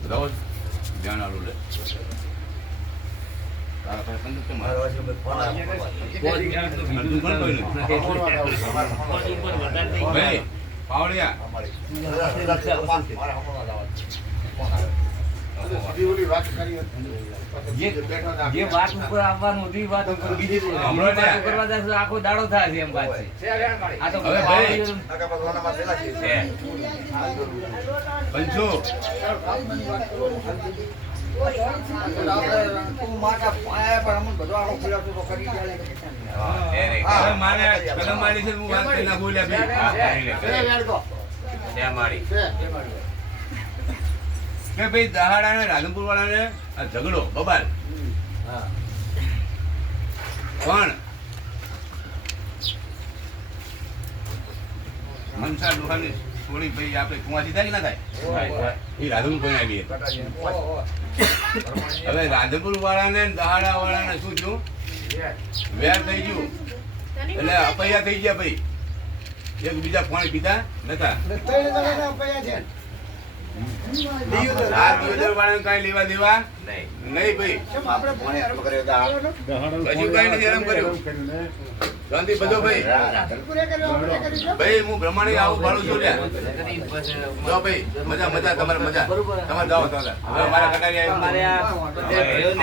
બતાવો ધ્યાન આલું લે પાવડિયા જે વાત ઉપર આવવાનું હતી વાત ઉપર બીજી કરવા જશે આખો દાડો થાય છે એમ વાત છે. આ તો હવે ભાઈ પંચો મારે કદમ મારી છે હું વાત કરી ના બોલ્યા કે ભાઈ દહાડા ને રાધનપુર વાળાને આ ઝઘડો બબાલ પણ મનસા ડોહાની થોડી ભાઈ આપણે કુવાથી થાય કે ના થાય એ રાધનપુર આવીએ હવે રાધનપુર વાળાને દહાડા વાળાને શું થયું વેર થઈ ગયું એટલે અપૈયા થઈ ગયા ભાઈ એક બીજા પાણી પીતા નતા કઈ લેવા દેવા નહીં ભાઈ કશું કઈ નથી આરામ કર્યું શાંતિ બધો ભાઈ ભાઈ હું બ્રહ્માણી આવું ભાડું છું લ્યા ભાઈ મજા મજા તમારે મજા તમારે જાઓ મારા કટારી